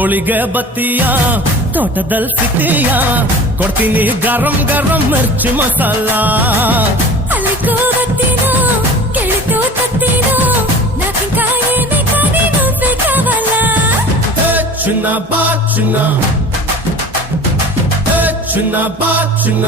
ತೋಳಿಗೆ ಬತ್ತೀಯ ತೋಟದಲ್ಲಿ ಸಿಗ್ತೀಯ ಕೊಡ್ತೀನಿ ಗರಂ ಗರಂ ಮಿರ್ಚಿ ಮಸಾಲ ಅಲ್ಲಿಗೂ ಬರ್ತೀನೋ ಕೇಳಿತು ತತ್ತೀನೋ ನಾಕಿಂಕ ಏನಿಕ ನೀನು ಬೇಕಾವಲ್ಲ ಚಿನ್ನ ಬಾ ಚಿನ್ನ ಚಿನ್ನ ಬಾ ಚಿನ್ನ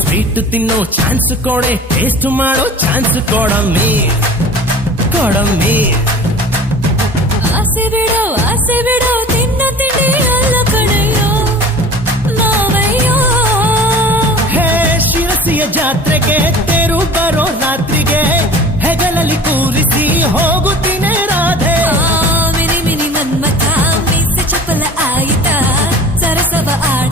ಸ್ವೀಟ್ ತಿನ್ನೋ ಚಾನ್ಸ್ ಕೊಡೆ ಟೇಸ್ಟ್ ಮಾಡೋ ಚಾನ್ಸ್ ಕೊಡಮ್ಮಿ ಆಸೆ ಬಿಡೋ ತಿನ್ನೋ ತಿಂಡಿ ಅಲ್ಲ ಕಣಯ್ಯೋ ಮಾವಯ್ಯೋ ಹೇ ಶಿರಸಿಯ ಜಾತ್ರೆಗೆ ತೇರು ಬರೋ ರಾತ್ರಿಗೆ ಹೆಗಲಲ್ಲಿ ಕೂರಿಸಿ ಹೋಗುತ್ತೀನಿ ರಾಧೆ ಮಿನಿ ಮಿನಿ ಮನ್ಮಥ ಮೀಸೆ ಚಪಲ ಆಯಿತಾ ಸರಸವ ಆಡ